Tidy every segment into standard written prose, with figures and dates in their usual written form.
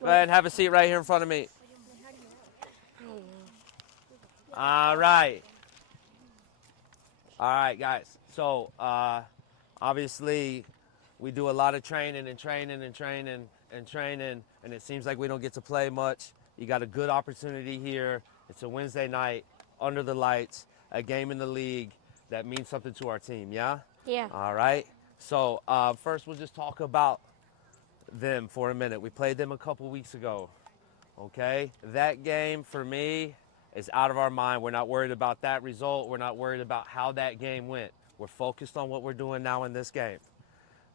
Go ahead and have a seat right here in front of me. All right. All right, guys. So, obviously, we do a lot of training and training and training and training, and it seems like we don't get to play much. You got a good opportunity here. It's a Wednesday night, under the lights, a game in the league that means something to our team, yeah? Yeah. All right. So, first, we'll just talk about them for a minute. We played them a couple weeks ago, okay? That game, for me, is out of our mind. We're not worried about that result. We're not worried about how that game went. We're focused on what we're doing now in this game.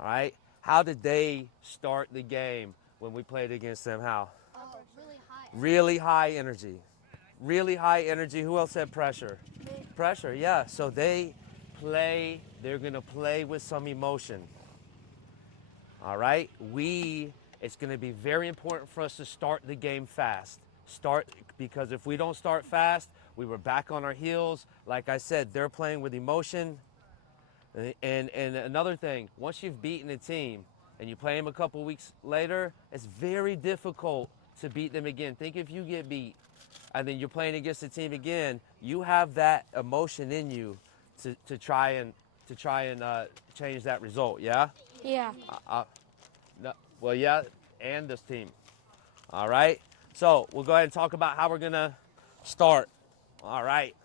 All right? How did they start the game when we played against them? How? Really high. Really high energy. Really high energy. Who else said pressure? Pressure, yeah. So they're going to play with some emotion. All right? It's going to be very important for us to start the game fast. Because if we don't start fast, we were back on our heels. Like I said, they're playing with emotion. And another thing, once you've beaten a team and you play them a couple weeks later, it's very difficult to beat them again. Think if you get beat and then you're playing against the team again, you have that emotion in you to try and change that result. Yeah. Yeah. No, well, yeah, and this team. All right. So we'll go ahead and talk about how we're gonna start. All right.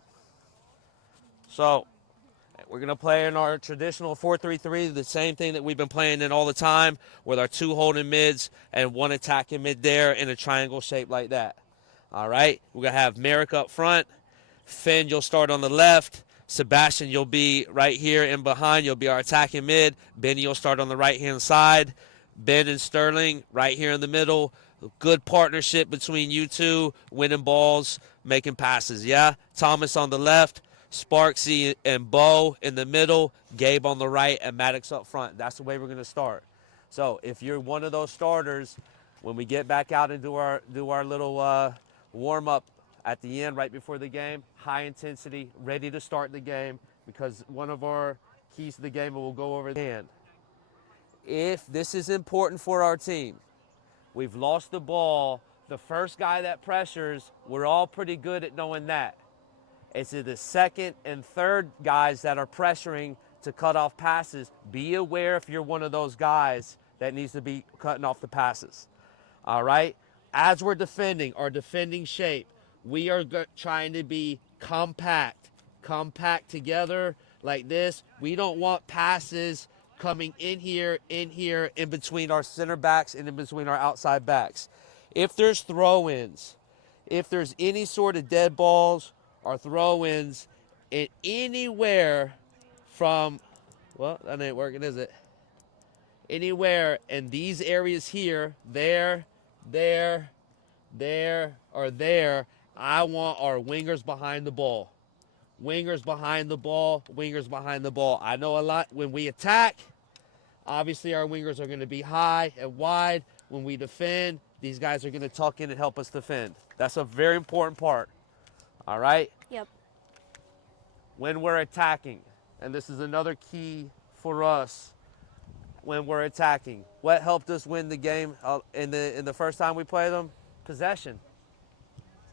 So we're going to play in our traditional 4-3-3, the same thing that we've been playing in all the time, with our two holding mids and one attacking mid there in a triangle shape like that. All right? We're going to have Merrick up front. Finn, you'll start on the left. Sebastian, you'll be right here in behind. You'll be our attacking mid. Benny, you'll start on the right-hand side. Ben and Sterling right here in the middle. Good partnership between you two, winning balls, making passes, yeah? Thomas on the left. Sparksy and Bo in the middle, Gabe on the right, and Maddox up front. That's the way we're going to start. So if you're one of those starters, when we get back out and do our little warm-up at the end right before the game, high intensity, ready to start the game, because one of our keys to the game, and we'll go over the hand. If this is important for our team, we've lost the ball. The first guy that pressures, we're all pretty good at knowing that. It's the second and third guys that are pressuring to cut off passes. Be aware if you're one of those guys that needs to be cutting off the passes. All right? As we're defending, our defending shape, we are trying to be compact together like this. We don't want passes coming in here, in between our center backs and in between our outside backs. If there's throw-ins, if there's any sort of dead balls, or throw-ins in anywhere from, well, that ain't working, is it? Anywhere in these areas here, there, or there, I want our wingers behind the ball. Wingers behind the ball, wingers behind the ball. I know a lot when we attack, obviously our wingers are going to be high and wide. When we defend, these guys are going to tuck in and help us defend. That's a very important part. All right? Yep. When we're attacking, and this is another key for us when we're attacking. What helped us win the game in the first time we played them? Possession.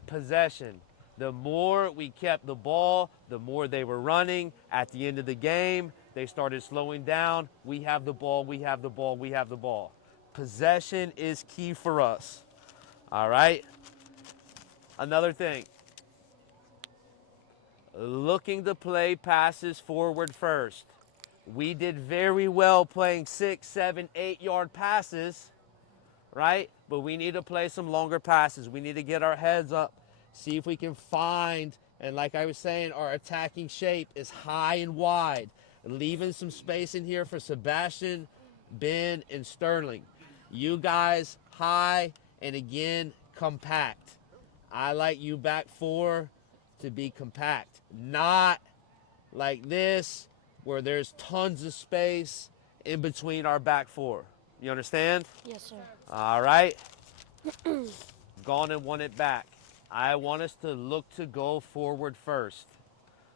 Possession. The more we kept the ball, the more they were running. At the end of the game, they started slowing down. We have the ball, we have the ball, we have the ball. Possession is key for us. All right? Another thing. Looking to play passes forward first. We did very well playing 6, 7, 8-yard passes, right? But we need to play some longer passes. We need to get our heads up, see if we can find, and like I was saying, our attacking shape is high and wide, leaving some space in here for Sebastian, Ben, and Sterling. You guys high and again compact. I like you back four to be compact, not like this where there's tons of space in between our back four. You understand? Yes, sir. All right. Gone and won it back. I want us to look to go forward first.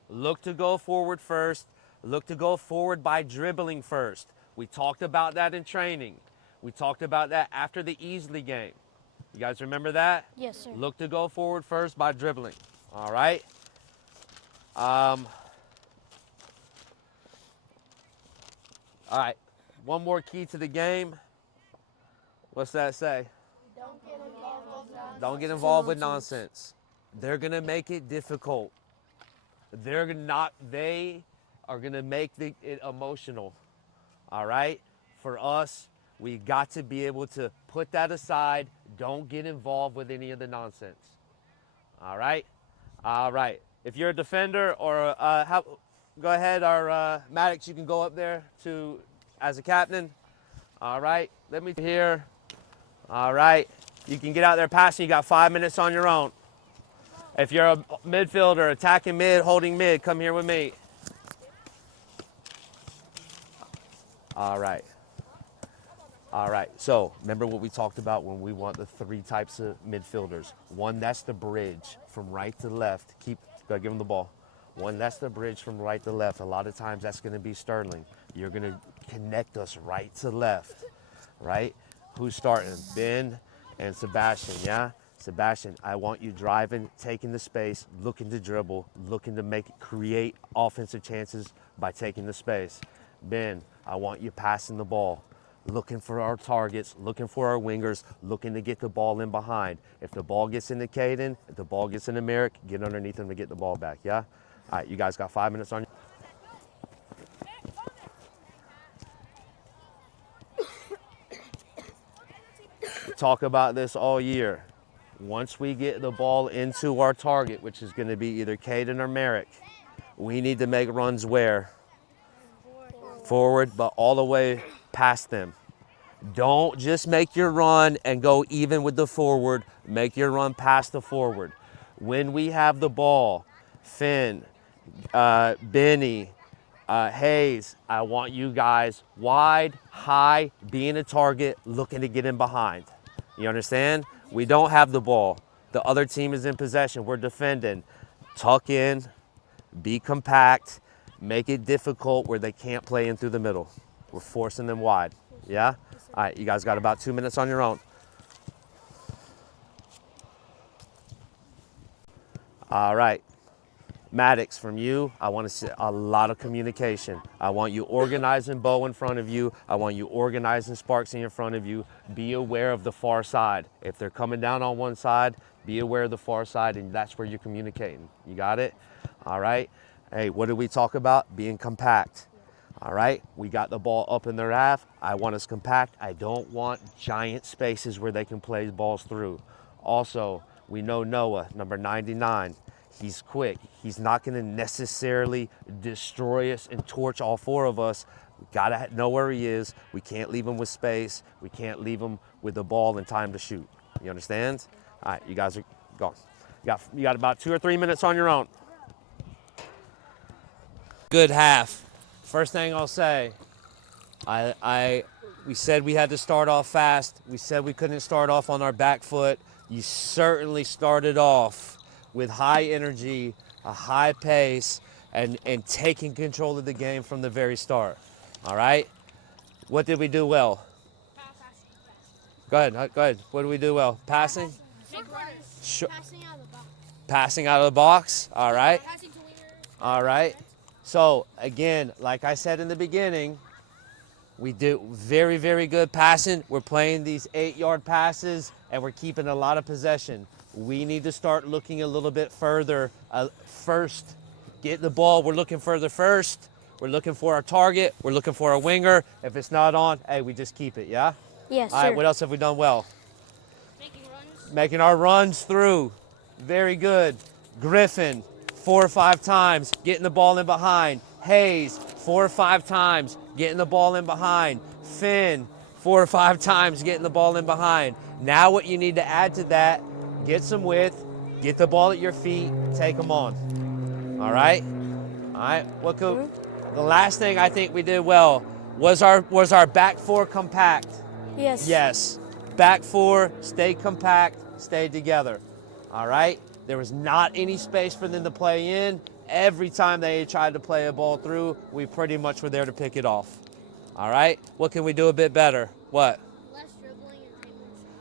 Look to go forward first. Look to go forward by dribbling first. We talked about that in training. We talked about that after the Easley game. You guys remember that? Yes, sir. Look to go forward first by dribbling. All right? All right. One more key to the game. What's that say? Don't get involved with nonsense. They're going to make it difficult. They are going to make it emotional. All right? For us, we got to be able to put that aside. Don't get involved with any of the nonsense. All right? All right. If you're a defender or go ahead, or Maddox, you can go up there as a captain. All right. Let me here. All right. You can get out there passing. You got 5 minutes on your own. If you're a midfielder, attacking mid, holding mid, come here with me. All right. All right. So remember what we talked about when we want the 3 types of midfielders. One, that's the bridge from right to left. Give him the ball. One, that's the bridge from right to left. A lot of times that's going to be Sterling. You're going to connect us right to left, right? Who's starting? Ben and Sebastian, yeah? Sebastian, I want you driving, taking the space, looking to dribble, looking to create offensive chances by taking the space. Ben, I want you passing the ball, looking for our targets, looking for our wingers, looking to get the ball in behind. If the ball gets into Caden, if the ball gets into Merrick, get underneath him to get the ball back, yeah? All right, you guys got 5 minutes on you. Talk about this all year. Once we get the ball into our target, which is going to be either Caden or Merrick, we need to make runs where? Forward, but all the way past them. Don't just make your run and go even with the forward. Make your run past the forward. When we have the ball, Finn, Benny, Hayes, I want you guys wide, high, being a target, looking to get in behind. You understand? We don't have the ball. The other team is in possession. We're defending. Tuck in, be compact, make it difficult where they can't play in through the middle. We're forcing them wide. Yeah? All right, you guys got about 2 minutes on your own. All right. Maddox, from you, I want to see a lot of communication. I want you organizing Bo in front of you. I want you organizing Sparksy in front of you. Be aware of the far side. If they're coming down on one side, be aware of the far side, and that's where you're communicating. You got it? All right. Hey, what did we talk about? Being compact. All right. We got the ball up in their half. I want us compact. I don't want giant spaces where they can play balls through. Also, we know Noah, number 99. He's quick. He's not going to necessarily destroy us and torch all 4 of us. We got to know where he is. We can't leave him with space. We can't leave him with the ball and time to shoot. You understand? All right, you guys are gone. You got about 2 or 3 minutes on your own. Good half. First thing I'll say, we said we had to start off fast. We said we couldn't start off on our back foot. You certainly started off with high energy, a high pace, and taking control of the game from the very start. All right? What did we do well? Go ahead. What did we do well? Passing? Passing out of the box. Passing out of the box? All right. All right. So, again, like I said in the beginning, we do very, very good passing. We're playing these 8-yard passes, and we're keeping a lot of possession. We need to start looking a little bit further first. Get the ball. We're looking further first. We're looking for our target. We're looking for a winger. If it's not on, hey, we just keep it, yeah? Yes, All right, sir. what else have we done well? Making runs. Making our runs through. Very good. Griffin, 4 or 5 times, getting the ball in behind. Hayes, 4 or 5 times, getting the ball in behind. Finn, 4 or 5 times, getting the ball in behind. Now what you need to add to that, get some width, get the ball at your feet, take them on. All right? All right. The last thing I think we did well was our back 4 compact. Yes. Yes. Back 4, stay compact, stay together. All right? There was not any space for them to play in. Every time they tried to play a ball through, we pretty much were there to pick it off. All right? What can we do a bit better? What? Less dribbling and taking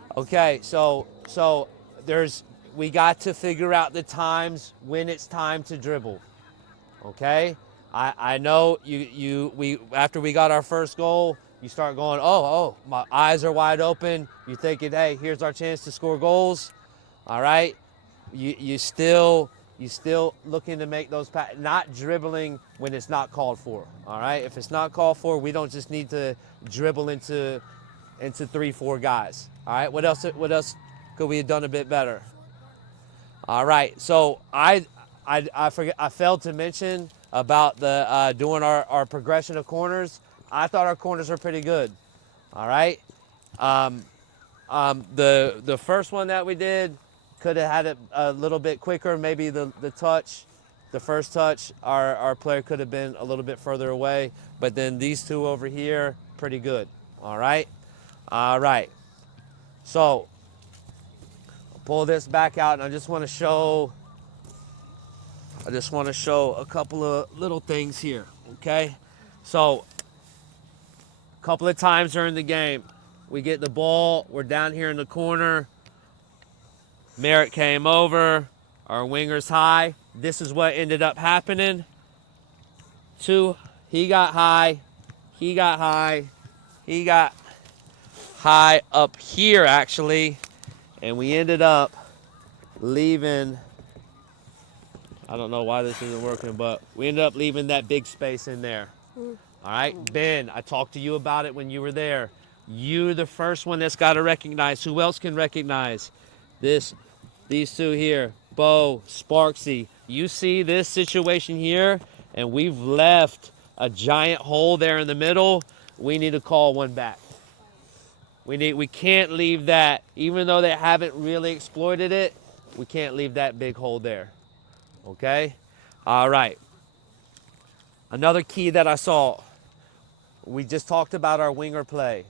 shots. Okay, so So we got to figure out the times when it's time to dribble. Okay? I know we after we got our first goal, you start going, oh, my eyes are wide open. You're thinking, hey, here's our chance to score goals. All right? You still looking to make those not dribbling when it's not called for. All right? If it's not called for, we don't just need to dribble into 3-4 guys. All right? What else could we have done a bit better? All right. So I failed to mention about the doing our progression of corners. I thought our corners were pretty good. All right. The first one that we did could have had it a little bit quicker. Maybe the touch, the first touch, our player could have been a little bit further away. But then these two over here, pretty good. All right. All right. So I'll pull this back out, and I just want to show a couple of little things here, okay? So, a couple of times during the game, we get the ball, we're down here in the corner. Merritt came over, our winger's high. This is what ended up happening. He got high up here actually, and we ended up leaving. I don't know why this isn't working, but we ended up leaving that big space in there. All right, Ben, I talked to you about it when you were there. You're the first one that's got to recognize. Who else can recognize this? These two here, Bo, Sparksy. You see this situation here, and we've left a giant hole there in the middle. We need to call one back. We can't leave that, even though they haven't really exploited it, we can't leave that big hole there. Okay? All right. Another key that I saw, we just talked about our winger play.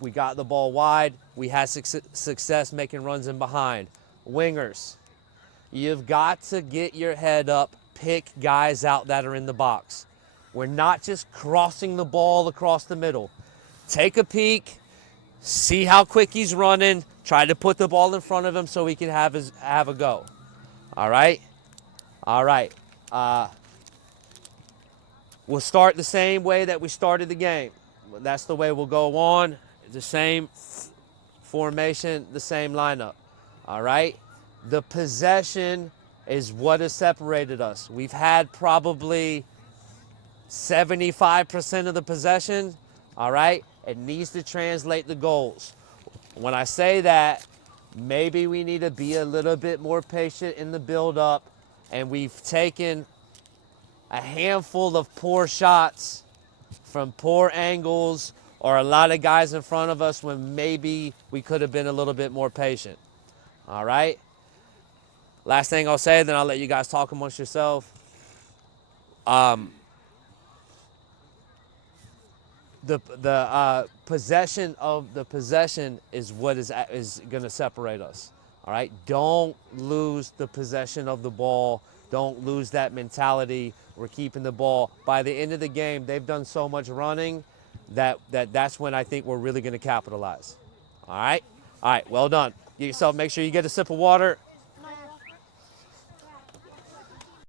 We got the ball wide. We had success making runs in behind. Wingers, you've got to get your head up, pick guys out that are in the box. We're not just crossing the ball across the middle. Take a peek, see how quick he's running, try to put the ball in front of him so he can have a go. All right? All right. We'll start the same way that we started the game. That's the way we'll go on. The same formation, the same lineup. All right? The possession is what has separated us. We've had probably 75% of the possession. All right? It needs to translate the goals. When I say that, maybe we need to be a little bit more patient in the build-up, and we've taken a handful of poor shots from poor angles or a lot of guys in front of us when maybe we could have been a little bit more patient. All right? Last thing I'll say, then I'll let you guys talk amongst yourself. The possession is what is going to separate us. All right? Don't lose the possession of the ball. Don't lose that mentality. We're keeping the ball. By the end of the game, they've done so much running that's when I think we're really going to capitalize. All right? All right, well done. Get yourself, make sure you get a sip of water.